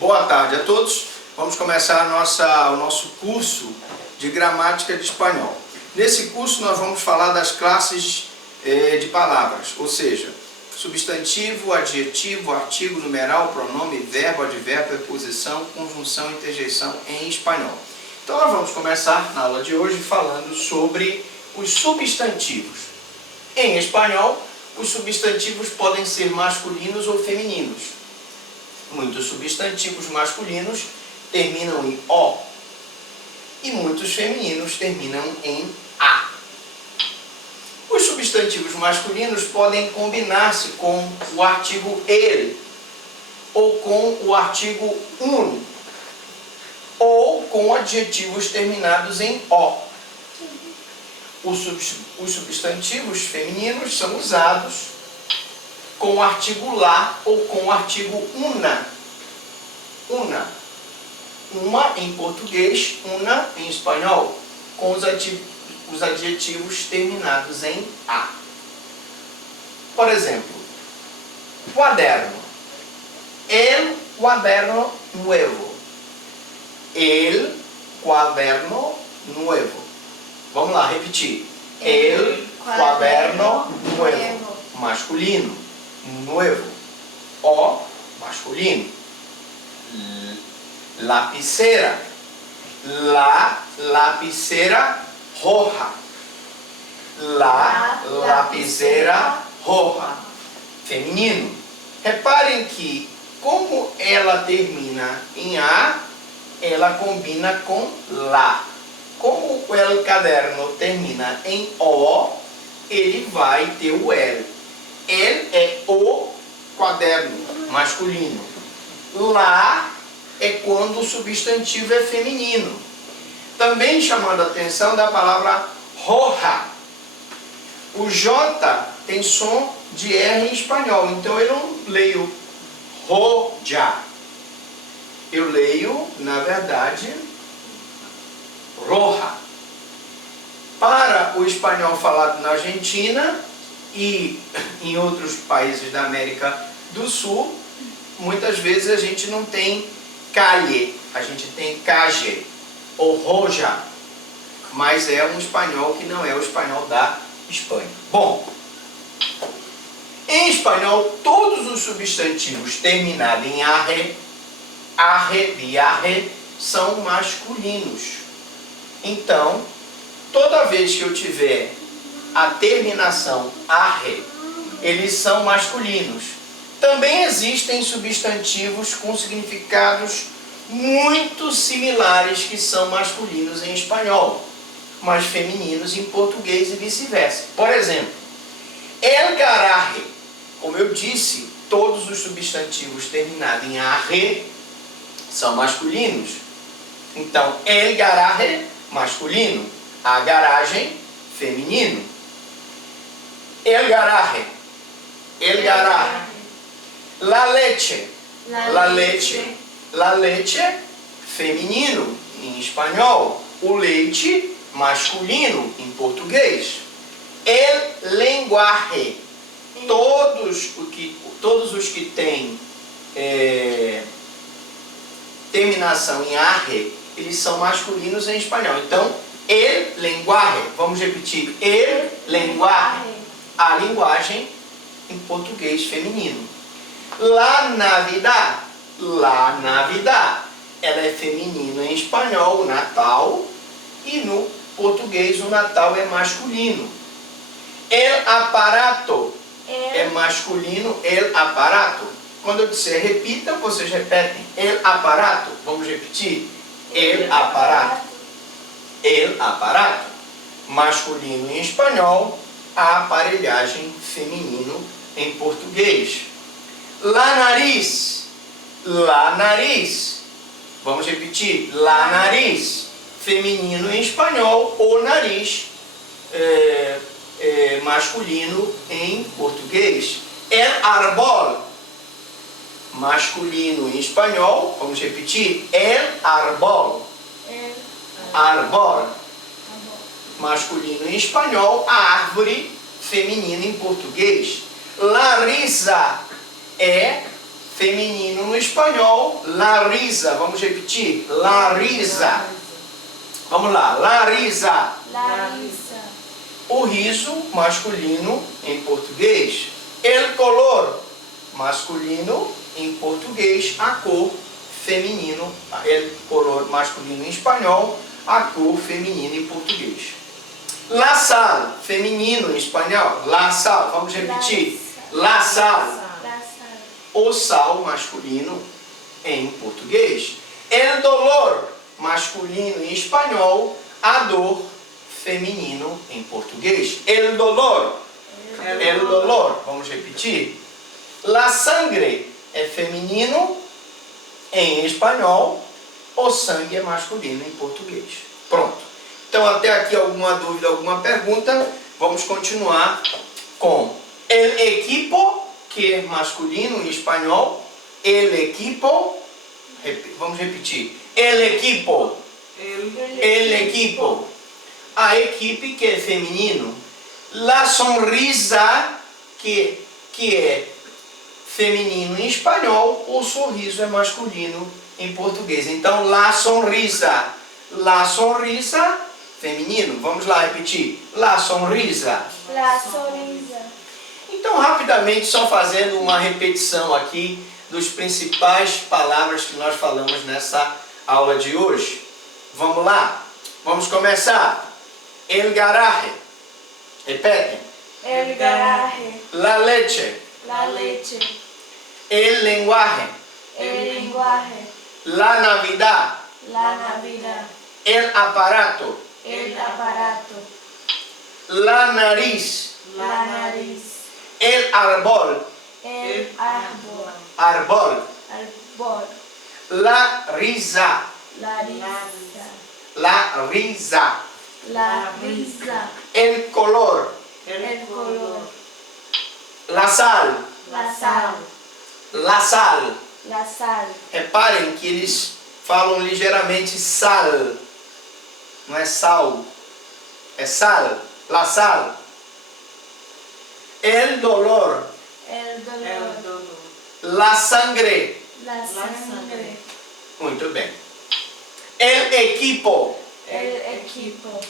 Boa tarde a todos. Vamos começar o nosso curso de gramática de espanhol. Nesse curso nós vamos falar das classes de palavras, ou seja, substantivo, adjetivo, artigo, numeral, pronome, verbo, advérbio, preposição, conjunção, interjeição em espanhol. Então nós vamos começar na aula de hoje falando sobre os substantivos. Em espanhol, os substantivos podem ser masculinos ou femininos. Muitos substantivos masculinos terminam em O e muitos femininos terminam em A. Os substantivos masculinos podem combinar-se com o artigo el, ou com o artigo un, ou com adjetivos terminados em O. Os substantivos femininos são usados com o artigo la ou com o artigo una. Una. Uma em português, una em espanhol, com os adjetivos terminados em a. Por exemplo, cuaderno. El cuaderno nuevo. El cuaderno nuevo. Vamos lá, repetir. El cuaderno nuevo. Masculino. Nuevo. O, masculino. Lapicera. La lapicera roja. La lapicera roja. Feminino. Reparem que, como ela termina em A, ela combina com la. Como o caderno termina em O, ele vai ter o L. El é o quaderno, masculino. La é quando o substantivo é feminino. Também chamando a atenção da palavra roja. O J tem som de R em espanhol, então eu não leio roja. Eu leio, na verdade, roja. Para o espanhol falado na Argentina e em outros países da América do Sul, muitas vezes a gente não tem calle, a gente tem calle ou roja, mas é um espanhol que não é o espanhol da Espanha. Bom, em espanhol, todos os substantivos terminados em arre, arre e arre são masculinos. Então, toda vez que eu tiver a terminação arre, eles são masculinos. Também existem substantivos com significados muito similares que são masculinos em espanhol, mas femininos em português e vice-versa. Por exemplo, el garaje. Como eu disse, todos os substantivos terminados em arre são masculinos. Então, el garaje, masculino. A garagem, feminino. El garaje. El garaje. La leche. La leche. La leche, feminino em espanhol. O leite, masculino em português. El lenguaje. Todos os que têm terminação em arre, eles são masculinos em espanhol. Então, el lenguaje. Vamos repetir. El lenguaje. A linguagem em português feminino. La Navidad. La Navidad. Ela é feminino em espanhol, o Natal. E no português o Natal é masculino. El aparato. É masculino, el aparato. Quando eu disser repita, vocês repetem. El aparato. Vamos repetir. El aparato. El aparato. Masculino em espanhol. A aparelhagem feminino em português. La nariz. La nariz. Vamos repetir. La nariz. Feminino em espanhol. O nariz. Masculino em português. El árbol. Masculino em espanhol. Vamos repetir. El árbol. Árbol. Masculino em espanhol. A árvore. Feminino em português. Larissa é feminino no espanhol, la risa. Vamos repetir? La risa. Vamos lá, la risa. La risa. O riso, masculino em português. El color, masculino em português. A cor, feminino. El color, masculino em espanhol. A cor, feminina em português. La sal, feminino em espanhol. La sal, vamos repetir? La sal. La sal. O sal, masculino em português. El dolor, masculino em espanhol. A dor, feminino em português. El dolor. El dolor. Vamos repetir? La sangre é feminino em espanhol. O sangue é masculino em português. Pronto. Então, até aqui alguma dúvida, alguma pergunta? Vamos continuar com el equipo, que é masculino em espanhol. El equipo. Vamos repetir. El equipo. El equipo. A equipe, que é feminino. La sonrisa, que é feminino em espanhol. O sorriso é masculino em português. Então, la sonrisa. La sonrisa, feminino. Vamos lá repetir. La sonrisa. La sonrisa. Então, rapidamente, só fazendo uma repetição aqui dos principais palavras que nós falamos nessa aula de hoje. Vamos lá? Vamos começar. El garaje. Repetem. El garaje. La leche. La leche. El lenguaje. El lenguaje. La Navidad. La Navidad. El aparato. El aparato. La nariz. La nariz. El árbol. El árbol. Árbol. Árbol. La risa. La risa. La risa. La risa. El color. El color. La sal. La sal. La sal. La sal. Reparem que eles falam ligeiramente sal. Não é sal. É sal. La sal. El dolor. El dolor. La sangre. La sangre. Muito bem. El equipo. El equipo.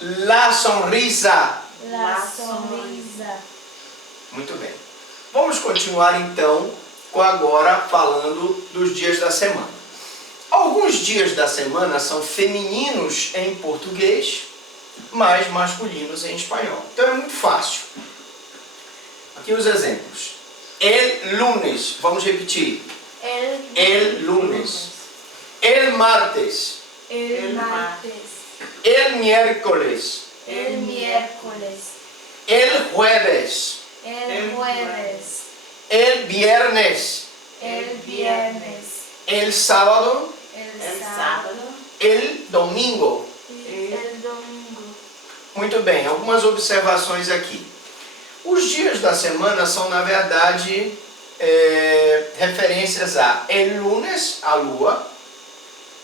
La sonrisa. La sonrisa. Muito bem. Vamos continuar então com agora falando dos dias da semana. Alguns dias da semana são femininos em português, mas masculinos em espanhol. Então é muito fácil. Aqui os exemplos. El lunes. Vamos repetir. El lunes. El martes. El martes. El miércoles. El miércoles. El jueves. El jueves. El viernes. El viernes. El sábado. El sábado. El domingo. El domingo. Muito bem, algumas observações aqui. Os dias da semana são, na verdade, referências a el lunes, a lua.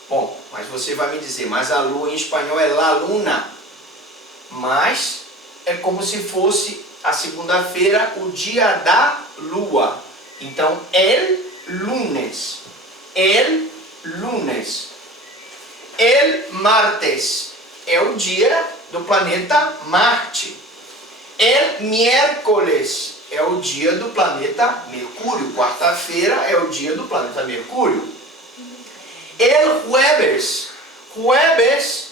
Bom, mas você vai me dizer, mas a lua em espanhol é la luna. Mas é como se fosse a segunda-feira, o dia da lua. Então, el lunes. El lunes. El martes é o dia do planeta Marte. El miércoles é o dia do planeta Mercúrio. Quarta-feira é o dia do planeta Mercúrio. El jueves. Jueves,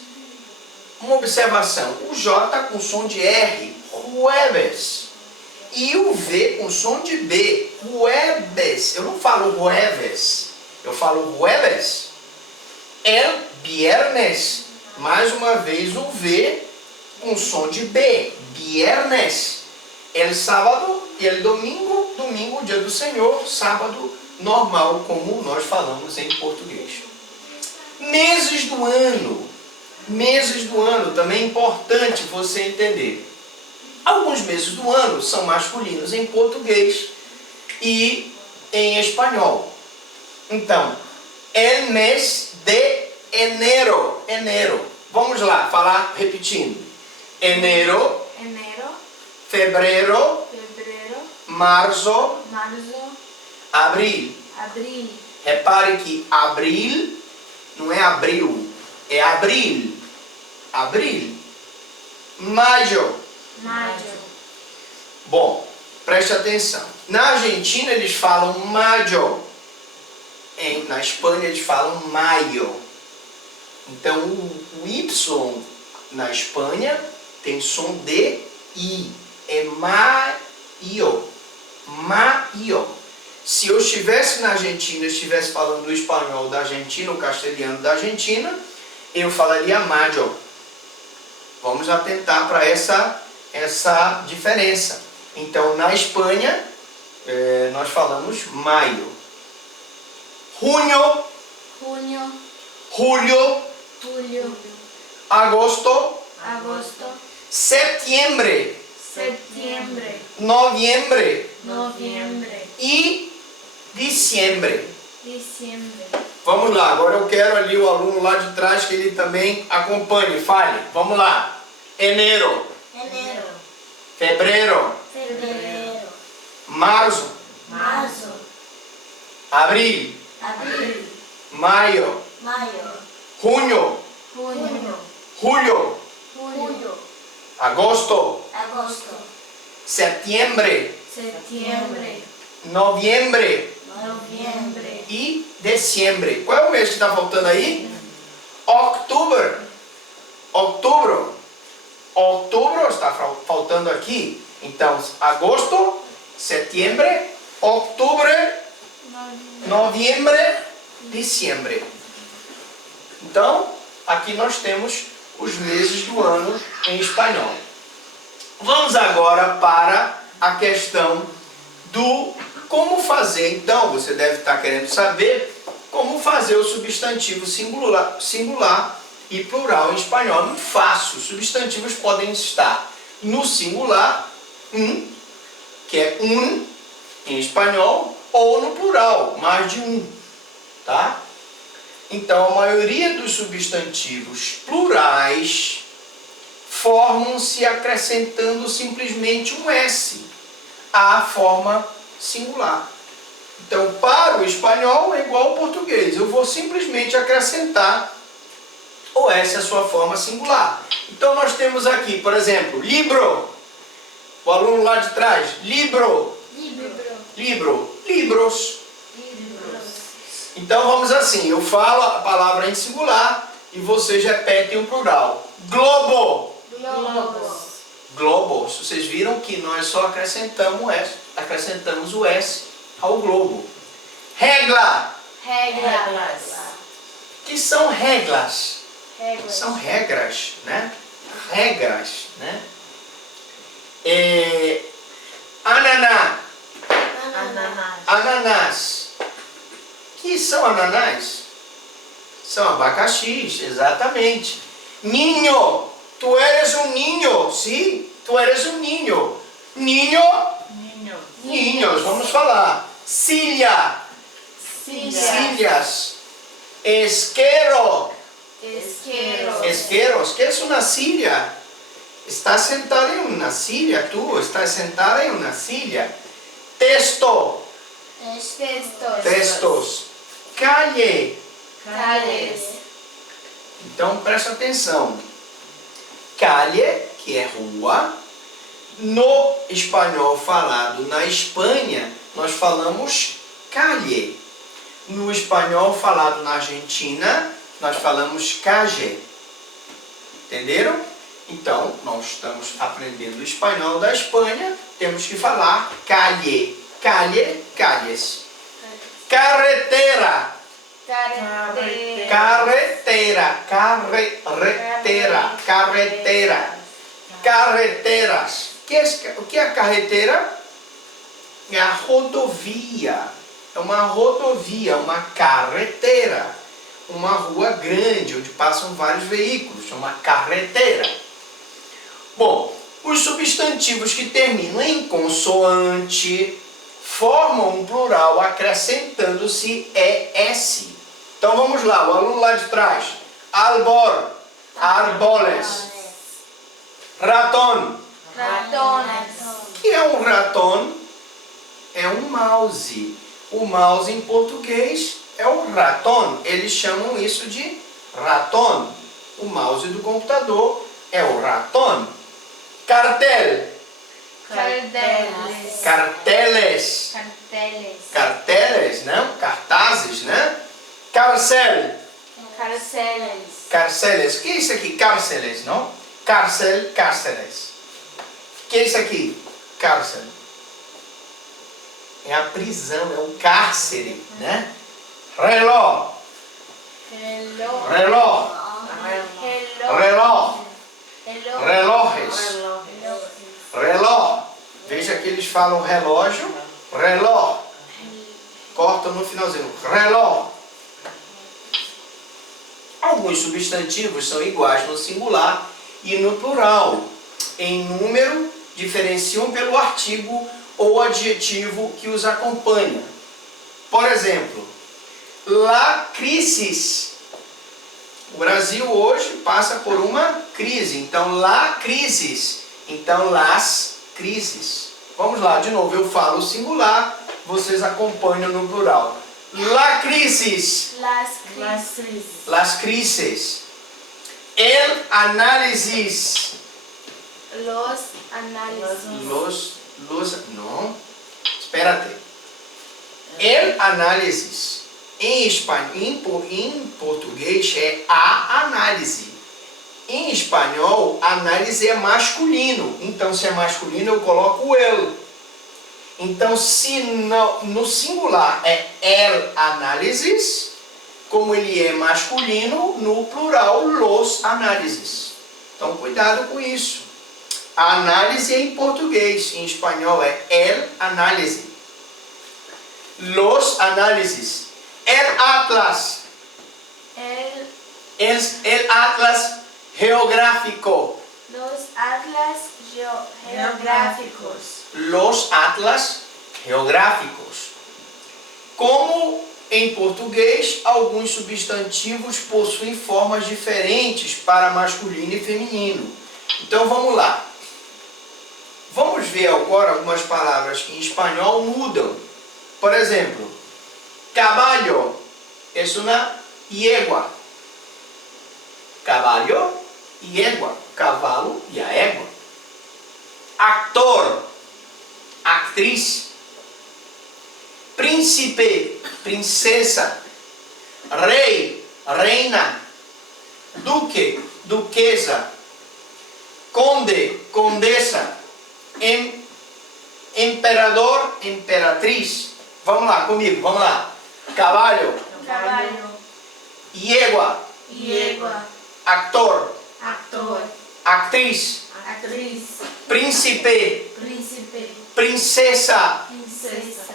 uma observação. O J com som de R. Jueves. E o V com som de B. Jueves. Eu não falo jueves. Eu falo jueves. El viernes. Mais uma vez o V com som de B. Viernes. El sábado e el domingo. Domingo, dia do Senhor. Sábado, normal, como nós falamos em português. Meses do ano. Meses do ano também é importante você entender. Alguns meses do ano são masculinos em português e em espanhol. Então, el mes de enero. Enero. Vamos lá, falar repetindo. Enero, Enero. febrero, Febrero. marzo, Marzo. Abril. Abril. Repare que abril não é abril, é abril. Abril. Maio. Maio. Bom, preste atenção. Na Argentina eles falam mayo. Na Espanha eles falam maio. Então o Y na Espanha tem som de I. É maio. Maio. Se eu estivesse na Argentina, estivesse falando o espanhol da Argentina, o castelhano da Argentina, eu falaria mayo. Vamos atentar para essa diferença. Então, na Espanha, nós falamos maio. Junho, Junho. julio, Julio. agosto, Agosto. setembro, Setembro. novembro Novembro. e dezembro. Dezembro. Vamos lá, agora eu quero ali o aluno lá de trás que ele também acompanhe, fale. Vamos lá. Enero, Enero. fevereiro, Fevereiro. março, Março. abril, Abril. maio, Maio. junho, Junho. julho, Julho. agosto, Agosto. setembro, Setembro. novembro Novembro. e dezembro. Qual é o mês que está faltando aí? Outubro. Outubro. Outubro está faltando aqui. Então, agosto, setembro, outubro, novembro, dezembro. Então, aqui nós temos os meses do ano em espanhol. Vamos agora para a questão do como fazer. Então, você deve estar querendo saber como fazer o substantivo singular e plural em espanhol. É muito fácil. Os substantivos podem estar no singular, que é um em espanhol, ou no plural, mais de um, tá? Então, a maioria dos substantivos plurais formam-se acrescentando simplesmente um S à forma singular. Então, para o espanhol é igual ao português. Eu vou simplesmente acrescentar o S à sua forma singular. Então, nós temos aqui, por exemplo, libro. O aluno lá de trás, libro. Livro. Livro, livros. Livros. Então vamos assim, eu falo a palavra em singular e vocês repetem o plural. Globo. Globos. Globos. Vocês viram que nós só acrescentamos o S ao globo. Regla. Regras. Que são reglas? Regras. São regras, né? Regras, né? Ananá. Ananá. Ananás. Que são ananás? São abacaxis, exatamente. Ninho. Tu eres um ninho, sim? Tu eres um ninho. Ninho. Ninhos, vamos falar. Silha. Silhas. Esquero. Isqueiro. Esqueros. ¿Qué es una silla? Estás sentado en una silla, tú. Estás sentada en una silla. Texto. Textos. Textos. Calle. Calles. Então presta atenção. Calle, que é rua. No espanhol falado na Espanha, nós falamos calle. No espanhol falado na Argentina, nós falamos calle. Entenderam? Então, nós estamos aprendendo o espanhol da Espanha, temos que falar calle. Calle, calles. Carretera. Carretera. Carretera. Carreteras. O que é a carretera? É a rodovia. É uma rodovia, uma carretera. Uma rua grande, onde passam vários veículos. É uma carretera. Bom, os substantivos que terminam em consoante formam um plural acrescentando-se ES. Então vamos lá, o aluno lá de trás. Arbor, árboles. Ratón. Ratones. O que é um ratón? É um mouse. O mouse em português é o ratón. Eles chamam isso de ratón. O mouse do computador é o ratón. Cartel. Carteles. Carteles. Carteles. Carteles, né? Cartazes, né? Carcel. Carceles. Carceles. O que é isso aqui? Cárceles, não? Cárcel, cárceles. O que é isso aqui? Cárcel. É a prisão, é o cárcere, né? Reló. Reloj. Reló. Reló. Reloj. Relógios. Reló. Veja que eles falam relógio, reló. Cortam no finalzinho. Reló. Alguns substantivos são iguais no singular e no plural. Em número, diferenciam pelo artigo ou adjetivo que os acompanha. Por exemplo, la crisis. O Brasil hoje passa por uma crise. Então, la crisis. Então, las crises. Vamos lá, de novo. Eu falo o singular, vocês acompanham no plural. La crisis. Las crisis. Las crises. El análisis. Los análisis. No. Espérate. El análisis. Em português é a análise. Em espanhol, análise é masculino. Então, se é masculino, eu coloco el. Então, se no singular é el análisis, como ele é masculino, no plural, los análises. Então, cuidado com isso. A análise é em português, em espanhol é el análise. Los análises. El atlas. El atlas geográfico. Los atlas geográficos. Los atlas geográficos. Como em português, alguns substantivos possuem formas diferentes para masculino e feminino. Então vamos lá. Vamos ver agora algumas palavras que em espanhol mudam. Por exemplo, caballo é uma yegua. Caballo e égua. Cavalo e a égua. Actor, actriz. Príncipe, princesa. Rei, reina. Duque, duquesa. Conde, condessa. Imperador, imperatriz. Vamos lá, comigo, vamos lá. Caballo, Caballo. yegua, Yegua. actor, Actor. actriz, Actriz. príncipe, Príncipe. princesa, Princesa.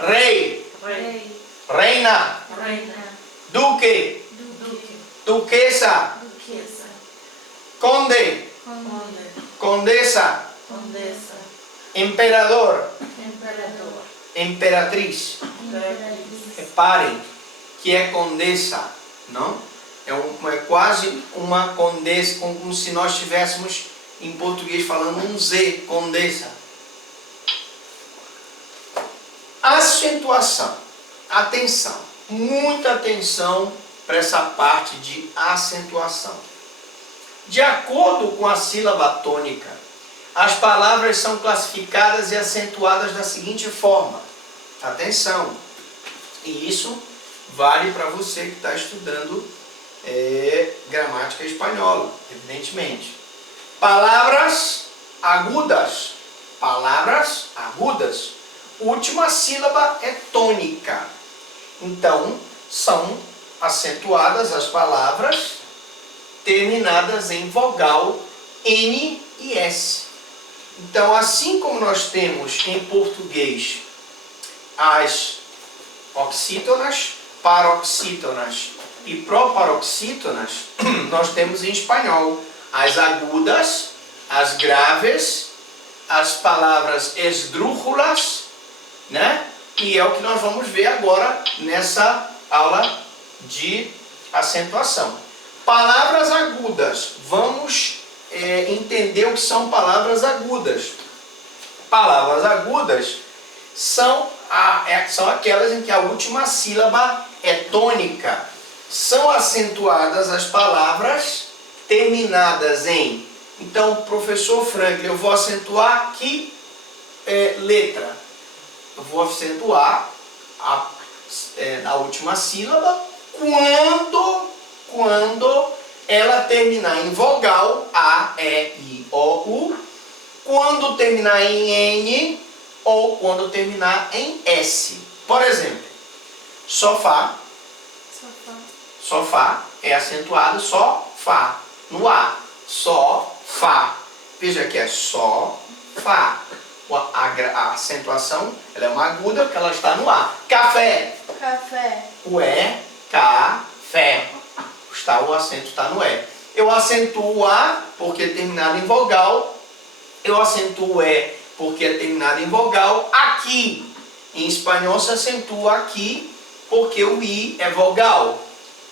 rei, Rey. reina, Reina. duque, Duque. duquesa, Duquesa. conde, Conde. condessa, Condesa. imperador, Emperador. imperatriz. Imperatriz. Reparem que é condessa, não? É quase uma condessa, como se nós estivéssemos em português falando um Z, condessa. Acentuação. Atenção. Muita atenção para essa parte de acentuação. De acordo com a sílaba tônica, as palavras são classificadas e acentuadas da seguinte forma. Atenção. E isso vale para você que está estudando gramática espanhola, evidentemente. Palavras agudas. Palavras agudas. Última sílaba é tônica. Então, são acentuadas as palavras terminadas em vogal N e S. Então, assim como nós temos em português as oxítonas, paroxítonas e proparoxítonas, nós temos em espanhol as agudas, as graves, as palavras esdrúxulas, né? E é o que nós vamos ver agora nessa aula de acentuação. Palavras agudas. Vamos entender o que são palavras agudas. Palavras agudas são são aquelas em que a última sílaba é tônica. São acentuadas as palavras terminadas em. Então, professor Franklin, eu vou acentuar que letra? Eu vou acentuar a última sílaba quando ela terminar em vogal A, E, I, O, U, quando terminar em N ou quando terminar em S. Por exemplo, sofá. Sofá é acentuado só, fá, no A. Só, fá. Veja que é só, fá. A acentuação ela é uma aguda porque ela está no A. Café. Café. O E, café. O acento está no E. Eu acentuo o A porque é terminado em vogal. Eu acentuo o E porque é terminado em vogal. Aqui, em espanhol, se acentua aqui porque o I é vogal.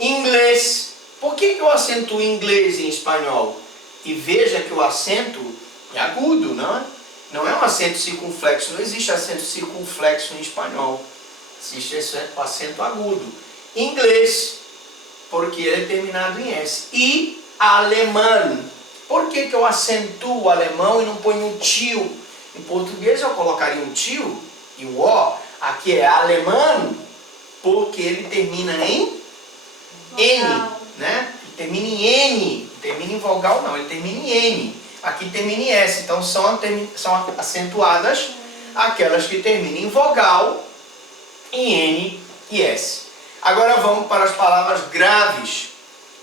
Inglês. Por que eu acentuo inglês em espanhol? E veja que o acento é agudo, não é? Não é um acento circunflexo. Não existe acento circunflexo em espanhol. Existe esse acento agudo. Inglês, porque ele é terminado em S. E alemão. Por que eu acentuo o alemão e não ponho um tio? Em português eu colocaria um tio e o O. Aqui é alemão, porque ele termina em N, né? Ele termina em N. Termina em vogal não, ele termina em N. Aqui termina em S. Então são acentuadas aquelas que terminam em vogal, em N e S. Agora vamos para as palavras graves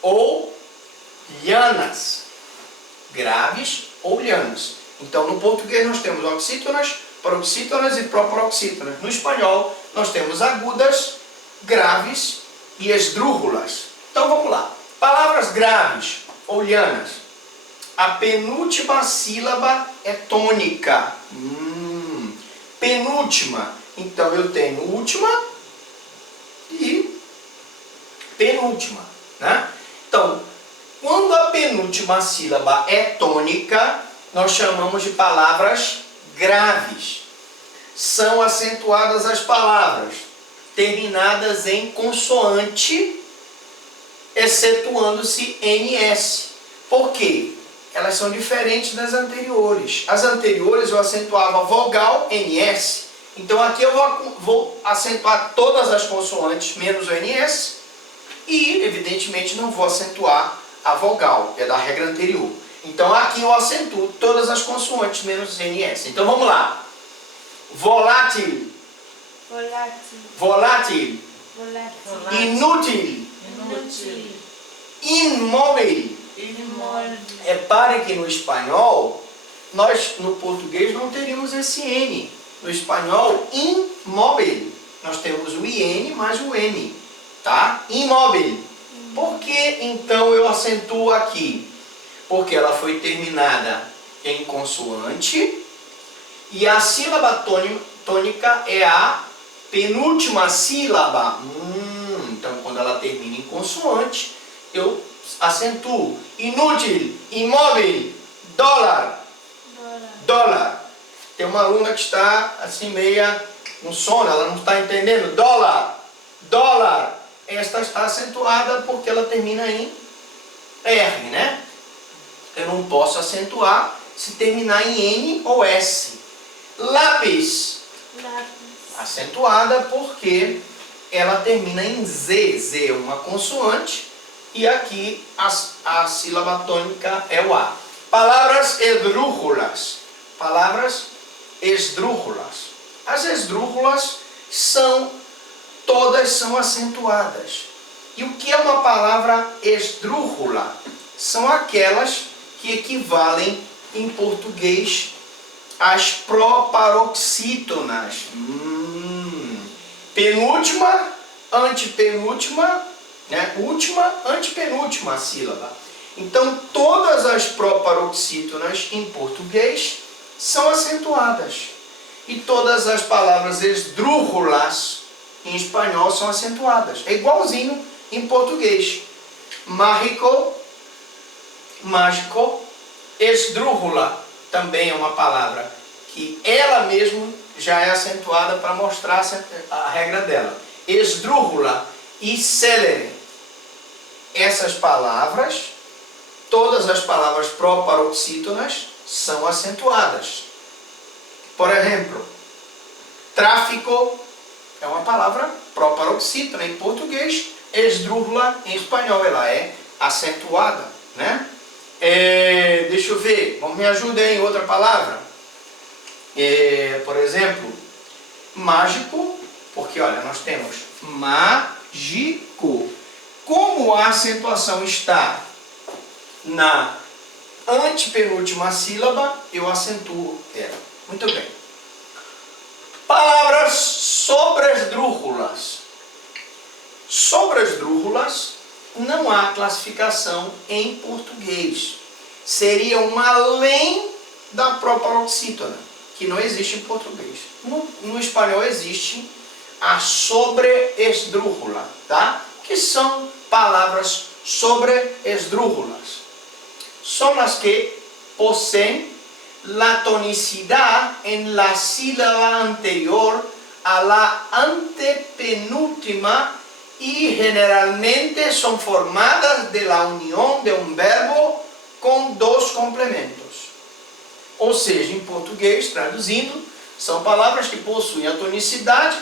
ou lhanas. Graves ou lhanas. Então no português nós temos oxítonas, paroxítonas e proparoxítonas. No espanhol nós temos agudas, graves e esdrúxulas. Então vamos lá. Palavras graves ou lhanas. A penúltima sílaba é tônica. Penúltima. Então eu tenho última e penúltima, né? Então, quando a penúltima sílaba é tônica, nós chamamos de palavras graves. São acentuadas as palavras terminadas em consoante, excetuando-se NS. Por quê? Elas são diferentes das anteriores. As anteriores eu acentuava vogal NS. Então aqui eu vou acentuar todas as consoantes menos o NS e, evidentemente, não vou acentuar a vogal, é da regra anterior. Então aqui eu acentuo todas as consoantes menos o NS. Então vamos lá. Volátil. Volátil. Inútil. Imóvel. Repare que no espanhol, nós no português não teríamos esse N. No espanhol, imóvel. Nós temos o IN mais o M. Tá? Imóvel. Por que então eu acentuo aqui? Porque ela foi terminada em consoante e a sílaba tônica é a penúltima sílaba. Então, quando ela termina em consoante, eu acentuo. Inútil, imóvel, dólar. Dólar. Tem uma aluna que está assim meia com sono, ela não está entendendo. Dólar. Dólar. Esta está acentuada porque ela termina em R, né? Eu não posso acentuar se terminar em N ou S. Lápis. Acentuada porque ela termina em Z. Z é uma consoante e aqui a sílaba tônica é o A. Palavras esdrúxulas. Palavras esdrúxulas. As esdrúxulas todas são acentuadas. E o que é uma palavra esdrúxula? São aquelas que equivalem em português às proparoxítonas. Penúltima, antepenúltima, né? Última, antepenúltima sílaba. Então, todas as proparoxítonas em português são acentuadas. E todas as palavras esdrúxulas em espanhol são acentuadas. É igualzinho em português. Mágico, mágico, esdrúxula também é uma palavra que ela mesma já é acentuada para mostrar a regra dela. Esdrújula e célere. Essas palavras, todas as palavras proparoxítonas são acentuadas. Por exemplo, tráfico é uma palavra proparoxítona em português, esdrújula em espanhol, ela é acentuada, né? Deixa eu ver, me ajuda aí em outra palavra. Por exemplo, mágico, porque olha, nós temos mágico. Como a acentuação está na antepenúltima sílaba, eu acentuo ela. Muito bem. Palavras sobresdrújulas. Sobresdrújulas não há classificação em português. Seria uma além da proparoxítona, que não existe em português. No espanhol existe a sobreesdrújula, tá? Que são palavras sobreesdrújulas. São as que poseen la tonicidad en la sílaba anterior a la antepenúltima y generalmente son formadas de la unión de un verbo com dois complementos. Ou seja, em português, traduzindo, são palavras que possuem a tonicidade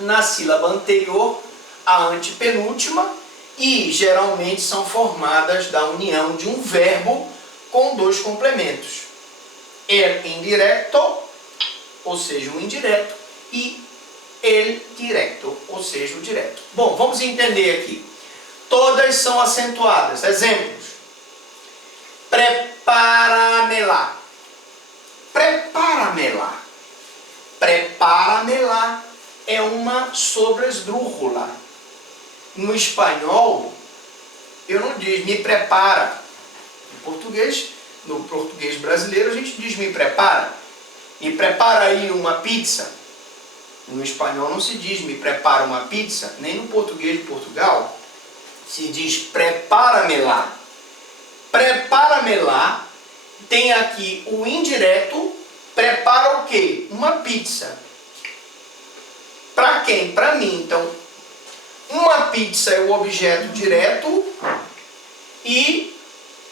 na sílaba anterior à antepenúltima e geralmente são formadas da união de um verbo com dois complementos. El indirecto, ou seja, o indireto, e el directo, ou seja, o direto. Bom, vamos entender aqui. Todas são acentuadas. Exemplos. Prepara-me-la. Prepara-me-la. Prepara-me-la é uma sobresdrújula. No espanhol, eu não diz me prepara. No português brasileiro, a gente diz me prepara. Me prepara aí uma pizza. No espanhol não se diz me prepara uma pizza, nem no português de Portugal se diz prepara-me-la. Prepara-me-la tem aqui o indireto, prepara o quê? Uma pizza. Para quem? Para mim. Então, uma pizza é o objeto direto e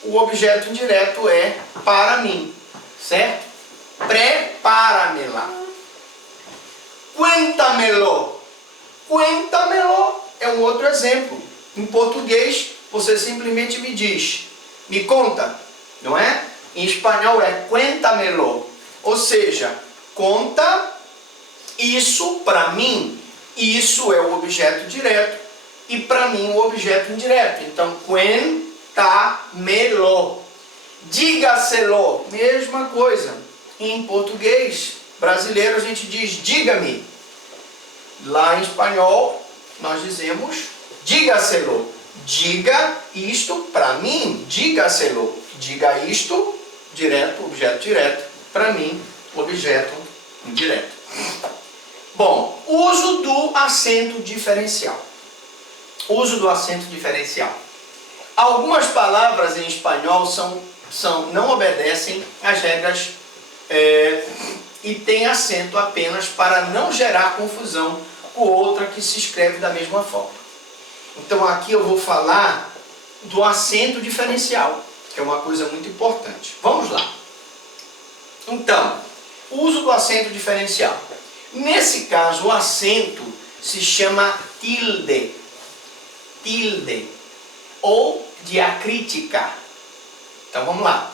o objeto indireto é para mim, certo? Prepara-me-la. Cuéntamelo. Cuéntamelo é um outro exemplo. Em português, você simplesmente me diz, me conta, não é? Em espanhol é cuéntamelo. Ou seja, conta isso para mim. Isso é o objeto direto e para mim o objeto indireto. Então, cuéntamelo. Dígaselo, mesma coisa. Em português brasileiro a gente diz diga-me. Lá em espanhol nós dizemos dígaselo. Diga isto para mim. Dígaselo. Diga isto, direto, objeto direto. Para mim, objeto indireto. Bom, uso do acento diferencial. Uso do acento diferencial. Algumas palavras em espanhol não obedecem às regras e têm acento apenas para não gerar confusão com outra que se escreve da mesma forma. Então aqui eu vou falar do acento diferencial, que é uma coisa muito importante. Vamos lá. Então, uso do acento diferencial. Nesse caso, o acento se chama tilde. Tilde. Ou diacrítica. Então vamos lá.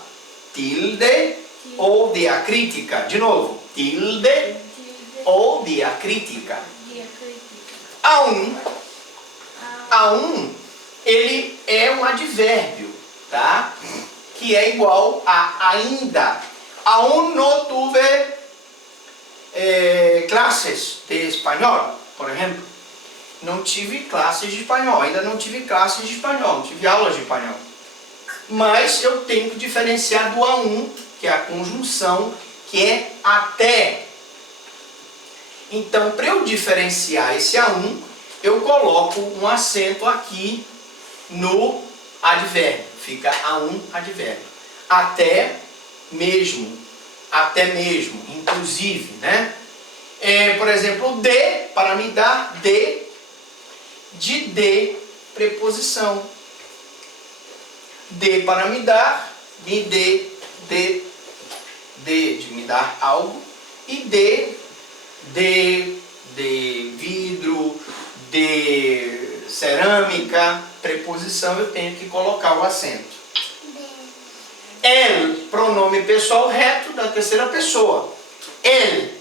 Tilde ou diacrítica. De novo. Tilde ou diacrítica. A um, ele é um advérbio, tá? Que é igual a ainda. Aún no tuve classes de espanhol, por exemplo. Não tive classes de espanhol, ainda não tive classes de espanhol, não tive aulas de espanhol. Mas eu tenho que diferenciar do A1, que é a conjunção, que é até. Então, para eu diferenciar esse A1, eu coloco um acento aqui no advérbio. Fica A1 advérbio. Até mesmo até mesmo, inclusive, né? Por exemplo, de, para me dar, de preposição. De para me dar, me dê, de me dar algo, e de vidro, de cerâmica, preposição, eu tenho que colocar o acento. El, pronome pessoal reto da terceira pessoa. Ele,